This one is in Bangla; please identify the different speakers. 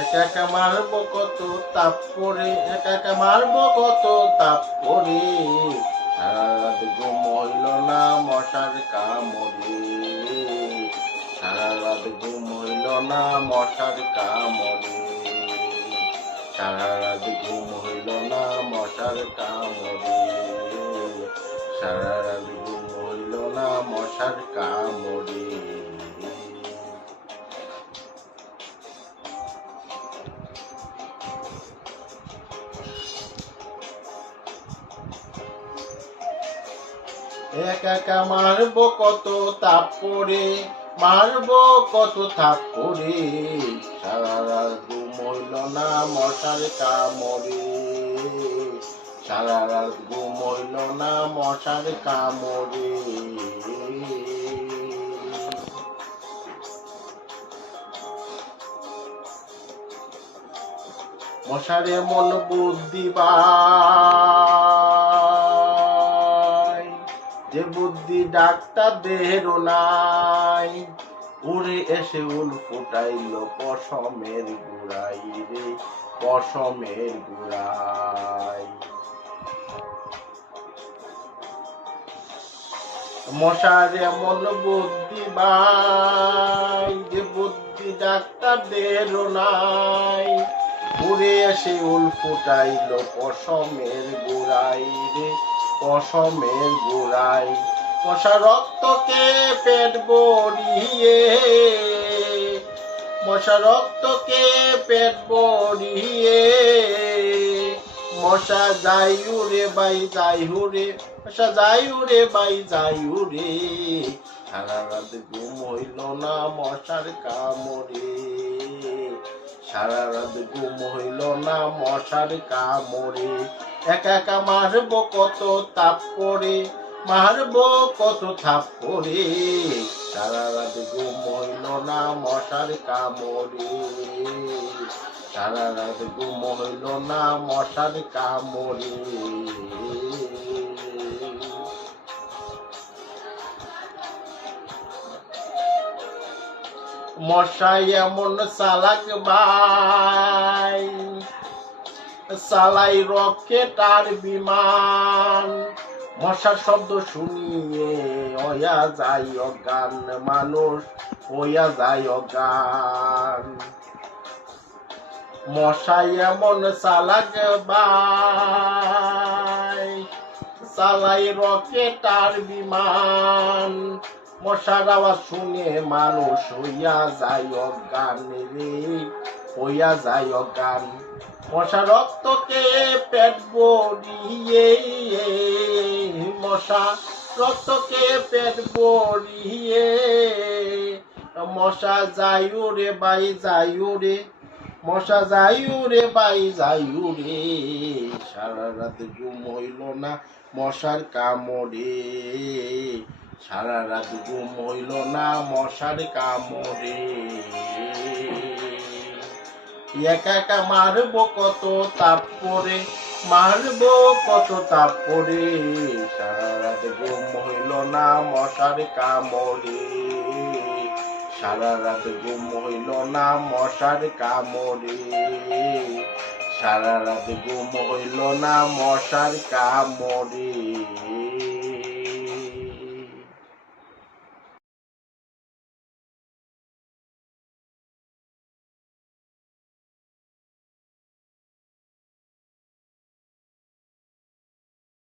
Speaker 1: একা একা মারবো কত তাপ করে, একা একা মারবো কত তাপ করে। সারা রাত না মশার কামড়ে। সারা রাত ঘুম না মশার কামড়ে। সারা রাত ঘুম না মশার কামড়ে। সারা একা একা মারবো কত তাপ পরে মারবো কত তাপ পরে সারা রাত ঘুম না মশার কামড়ে। সারা রাত ঘুম না মশার কামড়ে। মশারে মন বুদ্ধি বাই যে বুদ্ধি ডাক্তার দেহেরও নাই। উড়ে এসে উল ফুটাইল পশমের গুড়াই রে, পশমের গুড়াই। মশার এমন বুদ্ধি বাই যে বুদ্ধি ডাক্তারদেরও নাই। উড়ে এসে উল ফুটাইল পশমের গোড়াই রে পশমের গোড়াই মশা রক্তকে পেট বড়িয়ে মশা রক্তকে পেট বড়িয়ে মশা যাই উড়ে বাই যাই উড়ে মশা যাই উড়ে বাই যাই উড়ে সারা রাত ঘুম হইল না মশার কামড়ে। সারা রাত ঘুম হইল না মশার কামড়ে। একা একা মারবো কত তাপ করে মারবো কত থাপ করে সারা রাত ঘুম না মশার কামড়ে। সারা রাত ঘুম না মশার কামড়ে। মশাই এমন চালাক ভাই। চালাই রকেট আর বিমান। মশার শব্দ শুনিয়ে ওয়া যায় অজ্ঞান মানুষ, হইয়া যায় অজ্ঞান। মশাই এমন চালাক ভাই চালাই রকেট আর বিমান। মশার আওয়াজ শুনে মানুষ হইয়া যায় অজ্ঞান রে, হইয়া যায় অজ্ঞান। মশা রক্তকে পেট বড়িয়ে মশা রক্তকে পেট বড়িয়ে মশা যাই রে বাই যাই রে, মশা যাই রে বাই যাই রে। সারা রাত ঘুম হইল না মশার কামড়ে। সারা রাত ঘুম হইল না মশার কামড়ে। একা একা মারবো কত তাপ করে মারবো কত তাপ করে সারা ঘুম হইল না মশার কামড়ে। সারা রাত ঘুম হইল না মশার কামড়ে। সারা রাত ঘুম হইল না মশার কামড়ে।